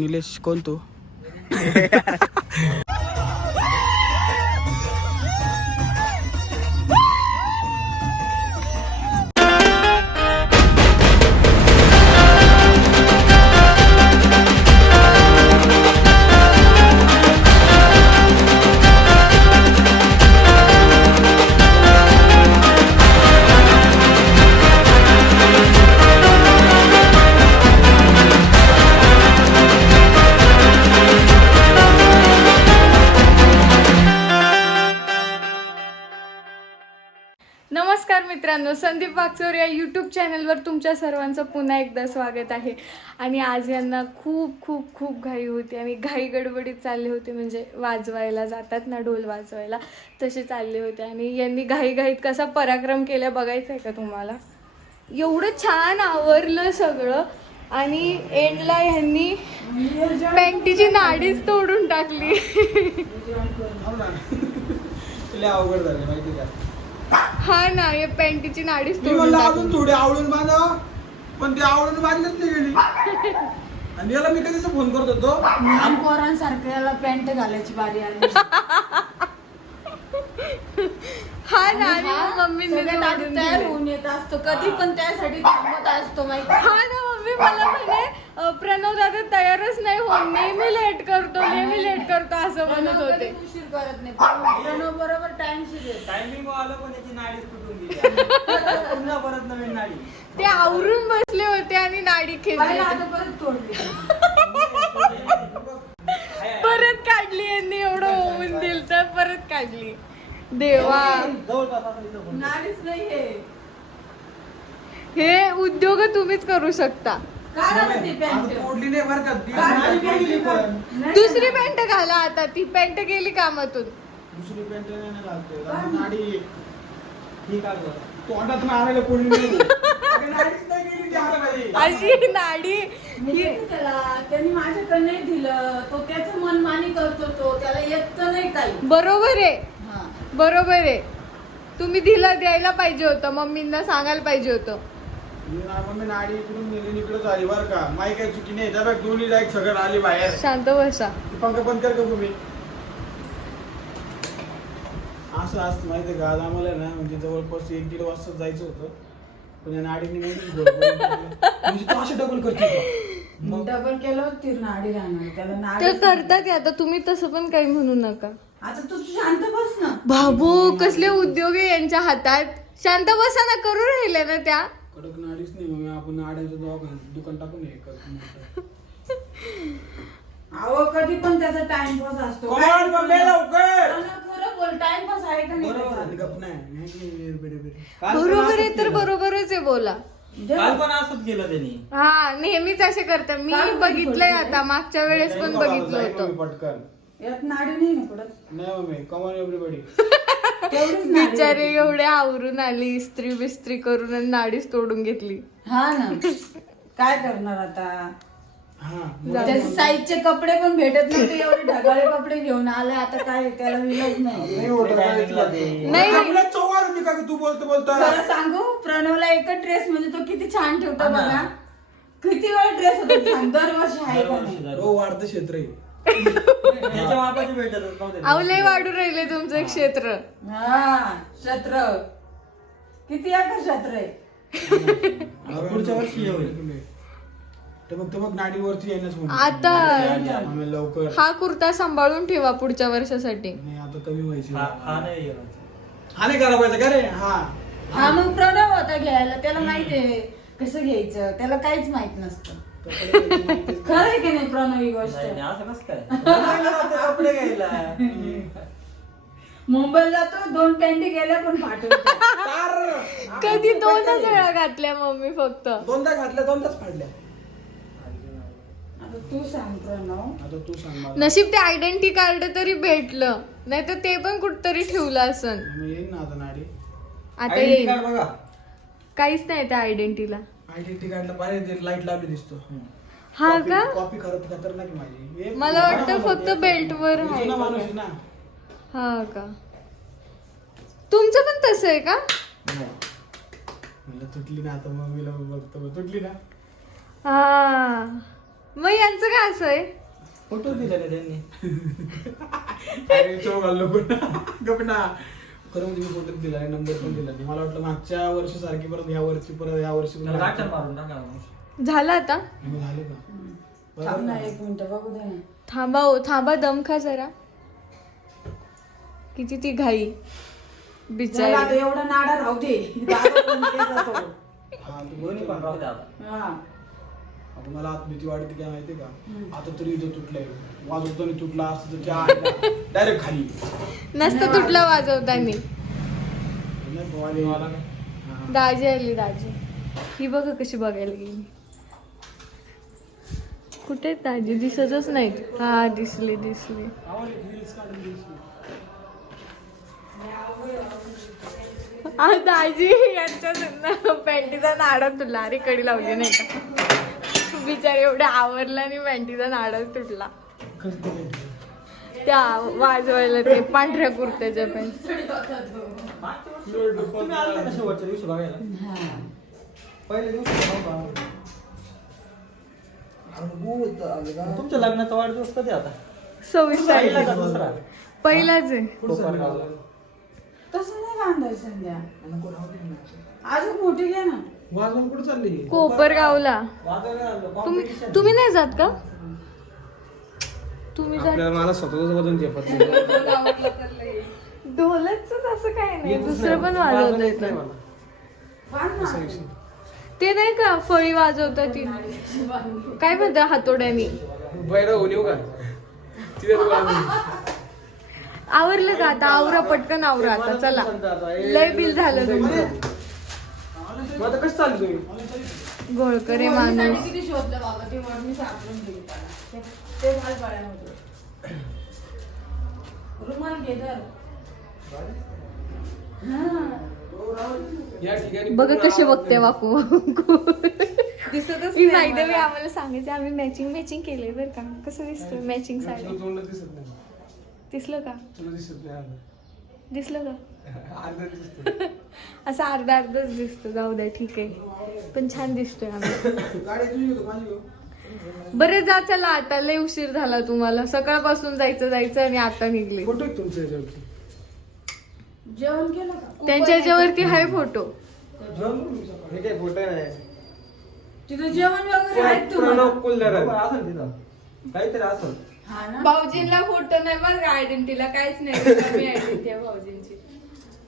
निलेश कोण नमस्कार मित्रांनो संदीप वागचोर या यूट्यूब चॅनलवर तुमच्या सर्वांचं पुन्हा एकदा स्वागत आहे. आणि आज यांना खूप खूप खूप घाई होती आणि घाई गडबडीत चालले होते म्हणजे वाजवायला जातात ना ढोल वाजवायला तसे चालले होते. आणि यांनी घाईघाईत कसा पराक्रम केला बघायचा आहे का तुम्हाला? एवढं छान आवरलं सगळं आणि एंडला ह्यांनी पॅन्टीची नाडीच तोडून टाकली. अवघड झाली माहिती का? हा ना हे पॅन्टीची नाडीच मी तोडून म्हणलं टाकली. अजून थोडी आवळून बांधा पण ती आवळून बांधलीच नाही गेली. आणि याला मी कधीच फोन करत होतो. लहान पोरांसारखं याला पॅन्ट घालायची बारी आली. हा ना आणि मग मम्मीने ते सगळ्यात आधी ओढून तयार. होऊन येत असतो. कधी पण त्यासाठी थांबत असतो माहिती हा ना मम्मी मला म्हणे प्रणव दादा तयारच नाही होत नेहमी लेट करतो नेहमी लेट करतो असं म्हणत होते. उशीर करत नाही. प्रणव बरोबर येतो टायमिंग आलं पण याची नाडी तुटून गेली. पुन्हा परत नवीन नाडी. ते आवरून बसले होते आणि नाडी खेचली पहिला आता परत तोडली. परत काढली यांनी एवढं होऊन दिल तर परत काढली. देवा. जवळपास. नाडीच नाहीये. हे उद्योग तुम्हीच करू शकता. दुसरी पॅन्ट घाला आता. ती पॅन्ट गेली कामातून. दुसरी पॅन्ट. अशी नाडी. त्यांनी माझ्याकडे नाही दिलं. तो त्याचं मनमानी करतो तो. त्याला येत नाही काही. बरोबर आहे. हा. बरोबर आहे. तुम्ही दिला द्यायला पाहिजे होतं. मम्मींना सांगायला पाहिजे होतं. मग नाडी इकडून नेली इकडे बरं का माही काही चुकी नाही त्या दोन्ही डायरेक्ट सगळं आली बाहेर शांत बसा. पंखा बंद कर का तुम्ही असं असतं माहिती का आज आम्हाला ना म्हणजे जवळपास एक दीड वाजता जायचं होतं पण या नाडीने म्हणजे तू असं डबल करते का? डबल केलं ती नाडी राहणार त्याला ते नाडी करतात आहे आता तुम्ही तसं पण काही म्हणू नका. आता तू शांत बस ना. बाबू कसले उद्योग आहे यांच्या हातात. शांत बसा ना करू राहिले ना त्या. कडक नाडीच नाही मग आपण नाड्याचं दवाखान दुकान टाकून हे करतो अहो कधी पण त्याचा टाइमपास असतो. लवकर. खरं बोल टाइमपास आहे का नाही? बरोबर. त्याचा? आणि गप नाही. नाही, नाही, बेडे, बेडे. काल पण बरोबर आहे असंच तर केलं. बरोबरच आहे बोला. काल पण असंच केलं त्यांनी. हा नेहमीच असे करतात मी काय बघितलंय? आता मागच्या वेळेस पण बघितलं जाईल मम्मी होतं पटकन. यात नाडी नाही ना कुठं नाही मम्मी कमान एव्हरीबडी तेवढीच नाडी बिचारे. एवढे आवरून आली इस्त्री बिस्त्री करून आणि नाडीच तोडून घेतली. हा ना. काय करणार आता? हा त्याचे साईजचे कपडे पण भेटत नव्हते एवढे ढगाळे कपडे घेऊन आले आता काय त्याला विलच नाही. नाही. आपल्या का ग तू बोलतो बोलतो? खरं सांगू प्रणवला एकच ड्रेस म्हणजे तो किती छान ठेवतो. बघा. किती वेळा ड्रेस होतो छान दरवर्षी आहे का नाही? हो वाढतं क्षेत्र आहे. त्याच्या मापाचे भेटतच नव्हते आवले वाढून राहिले तुमचं क्षेत्र. हा शत्र किती एकर शत्र आहे? पुढच्या वर्षी हे नाडीवरती म्हणून. आता आम्ही लवकर. हा कुर्ता सांभाळून ठेवा पुढच्या वर्षासाठी. नाही आता कमी व्हायची. हा हा नाही गेला. हा नाही करा पाहिजे का रे? हा. हा मग प्रणव होता घ्यायला. त्याला माहिती आहे कसं घ्यायचं. त्याला काहीच माहीत नसतं. खरं आहे की नाही प्रणव ही गोष्ट? नाही, नाही, असं कसं काय? कपडे घ्यायला? मुंबईला जातो दोन पॅन्टी गेल्या पण पाठवतो कधी दोनच वेळा घातल्या मम्मी फक्त. दोनदा घातल्या दोनदाच फाडल्या. आता तू सांग प्रणव. आता तू सांग मला. नशीब ते आयडेंटिटी कार्ड तरी भेटलं. नाही तर ते पण कुठतरी ठेवलं असन. येईन ना आता नाडी. आता येईल बघा. काहीच नाही त्या आयडेंटिटीला आयडेंटिटी कार्डला पाहिजे लाइट लावली दिसतो. हा का? कॉपी खरं खतरनाक आहे माझी. हे मला वाटतं फक्त बेल्ट वर मी आहे जुना माणूस आहे ना. हा का? तुमचं पण तसं आहे का? म्हणलं तुटली ना आता मम्मीला बघतो तुटली ना? हा. मग यांचं काय असं आहे? फोटो दिलेले त्यांनी. अरे गपना खरं म्हणजे मी फोटो दिला नंबर पण दिला नाही. मला वाटलं मागच्या वर्षी सारखी परत या वर्षी परत या वर्षी त्याला गाठण मारून टाका झालं आता? मग झालं का थांब ना एक मिनिट बघू दे ना. थांबा हो थांबा दम खा जरा. किती ती घाई. आता बिचारी एवढा नाडा राहू दे. पण. हा तू पण राहू द्या आता. हा. आता मला आत भीती वाटते काय माहितीये का. आता तरी इथं तुटलंय. वाजवताना तुटला असतं डायरेक्ट खाली. नसतं तुटलं वाजवतानी. नाही? हा. दाजी आली दाजी. ही बघ कशी बघायला गेली. कुठे आहेत दाजी? दिसतच नाहीत. हा दिसले दिसले. आ, दाजी यांच्या पॅन्टीचा नाडा तुटला अरे कडी लावली नाही का? बिचारे एवढ्या आवरला आणि पॅन्टीचा नाडा तुटला. त्या वाजवायला ते पांढऱ्या कुर्त्याच्या हा. नव्हता. तुमच्या लग्नाचा वाढदिवस कधी आता? सव्वीस तारीख. पहिलाच आहे. तसं नाही बांधायचं संध्या. अजून मोठी घ्या ना. वाजवून कुठे चालली? कोपरगावला. तुम्ही. तुम्ही नाही जात का? तुम्ही जात आपल्याला मला स्वतःच वाजवून झेपत नाही. असं काय नाही. येतच दुसरं पण नाही. वाजवता येत नाही येतं मला. बांध ना ते नाही का फळी वाजवता ती? काय म्हणतात हातोड्यानी? बैरं होऊन येऊ का? तिथे तू वाजवून. आवरलं का आता? आवरा पटकन आवरा आता. चला. लय बिल झालं तुमचं. मग आता कसं चालली तुम्ही गोळकरे वडीलसाठी माणूस. किती शोधलं बाबा? ते वडणी सापडून दिली त्याला. ते- ते घाल पाण्यामध्ये रुमाल घे तर हा. या ठिकाणी बघा कसे बघते बापू. दिसतच मी नाही. माहिती मला. आम्हाला सांगायचं. आम्ही मॅचिंग मॅचिंग केले बरं का. कसं दिसतं मॅचिंग तुला साडी? तोंड दिसत नाही. दिसलं का? तुला दिसत नाही. दिसलं का? असं अर्धा अर्धच दिसतं. जाऊ द्या ठीक आहे. पण छान दिसतोय आम्ही. घेऊ बरे जा चला आता. लय उशीर झाला तुम्हाला. सकाळपासून जायचं जायचं आणि आता निघले. जेवण केलं का? त्यांच्या याच्यावरती आहे फोटो. हे काय फोटो तिथं जेवण वगैरे आहेत तुम्हाला? तिथं. काहीतरी असेल. हा ना भाऊजींना फोटो नाही बरं का आयडेंटिटीला काहीच नाही. कमी आयडेंटिटी आहे भाऊजींची.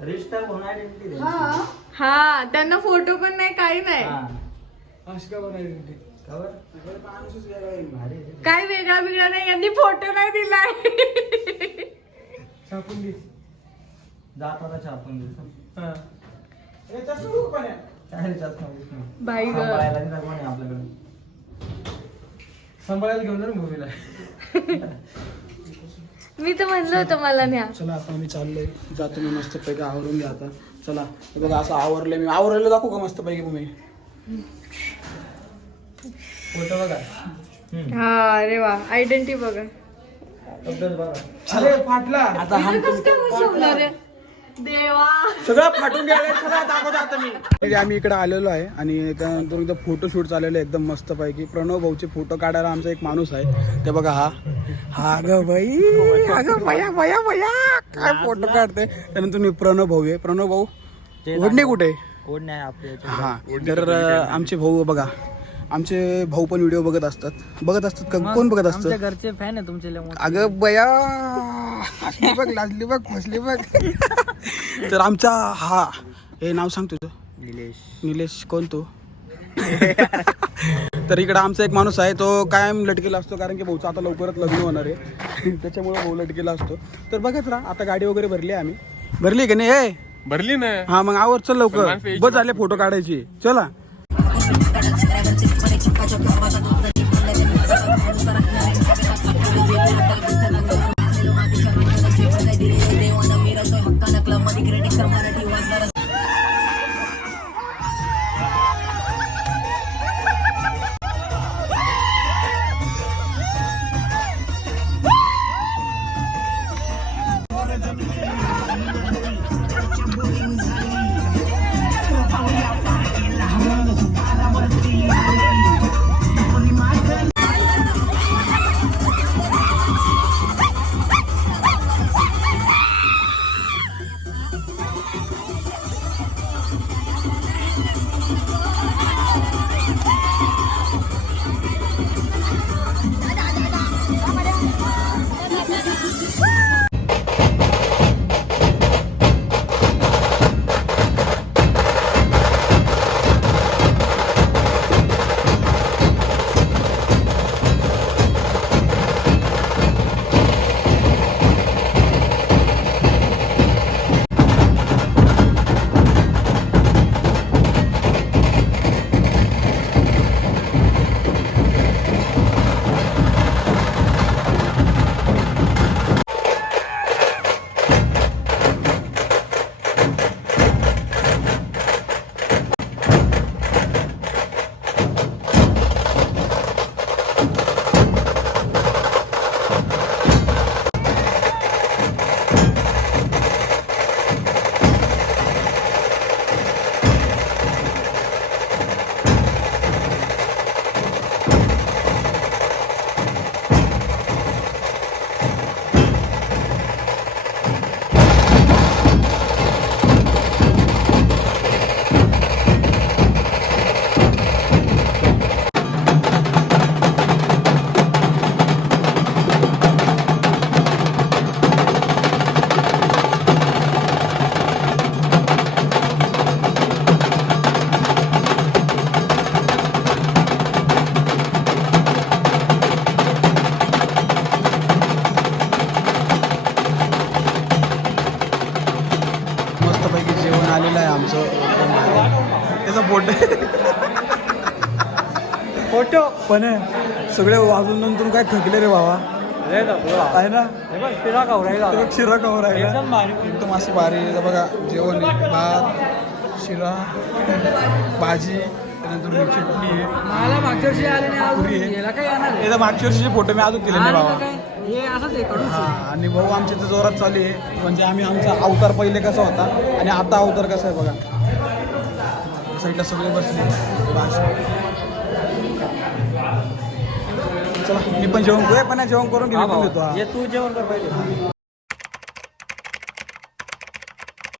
रजिस्टर म्हणून आयडेंटिटी हा. हा त्यांना फोटो पण नाही काही नाही. का वेगळा. भारी आहे. काय वेगळा बिगळा नाही यांनी फोटो नाही दिलाय. छापून घे जाताना छापून देतो चष्मा. काय जात बाई ग. कोणी आपल्याकडे सांभाळायला घेऊन जा ना मूवीला मी तर म्हणलं होतं मला न्या. चला आता आम्ही चाललोय. जातो मी मस्त पैकी आवरून घ्या आता. चला हे बघा असं आवरलंय मी. आवरलेलं दाखवू का मस्त पैकी तुम्ही फोटो बघा. हा अरे वा आयडेंटिटी बघा. अरे फाटला आता हा कसं काय बसवलं रे देवा. सगळं फाटून गेलं चला दाखवतो आता मी आम्ही इकडे आलेलो आहे आणि त्यानंतर इथं फोटोशूट चाललेलं आहे एकदम मस्त पैकी. प्रणव भाऊचे फोटो काढायला आमचा एक माणूस आहे. ते बघा हा. हा ग बाई अगं बया बया बया काय फोटो काढते त्यानंतर मी प्रणव भाऊ आहे. प्रणव भाऊ ओढणे कुठे आपल्या हा तर आमचे भाऊ बघा. आमचे भाऊ पण व्हिडिओ बघत असतात. बघत असतात का? कोण बघत असतं? घरचे फॅन आहे तुमचे लय मोठे. अगं बया हसली बघ लाजली बघ फसली बघ. तर आमचा हा हे नाव सांग तुझं. निलेश. निलेश कोण तू? तर इकडं आमचा एक माणूस आहे तो कायम लटकेला असतो कारण की भाऊचं आता लवकरच लग्न होणार आहे. त्याच्यामुळे भाऊ लटकेला असतो. तर बघत राहा आता गाडी वगैरे भरली आहे आम्ही. भरली का नाही? ए? भरली ना. हा मग आवर चल लवकर. बस झाले फोटो काढायची. चला. Bibigyan ng tapos na nagkakamahalo ating kamay photo photo. पण आहे, सगळे वाजून नंतर काय थकले रे बाबा आहे ना? शिरा तो शिरा कवर आहे एकदम ना भारी. अशी. बघा जेवण भात शिरा भाजी त्यानंतर चटणी आहे. मला मागच्या वर्षी आले नाही मागच्या वर्षीचे फोटो मी अजून केले नाही बाबा? हे असंच आहे हा. आणि भाऊ आमच्या इथं जोरात चालू आहे. म्हणजे आम्ही आमचा अवतार पहिले कसा होता आणि आता अवतार कसा आहे बघा. साईडला सगळे बसले. चला मी पण जेवण करूया पण जेवण करून घेऊन हा. ये तू जेवण कर पहिले.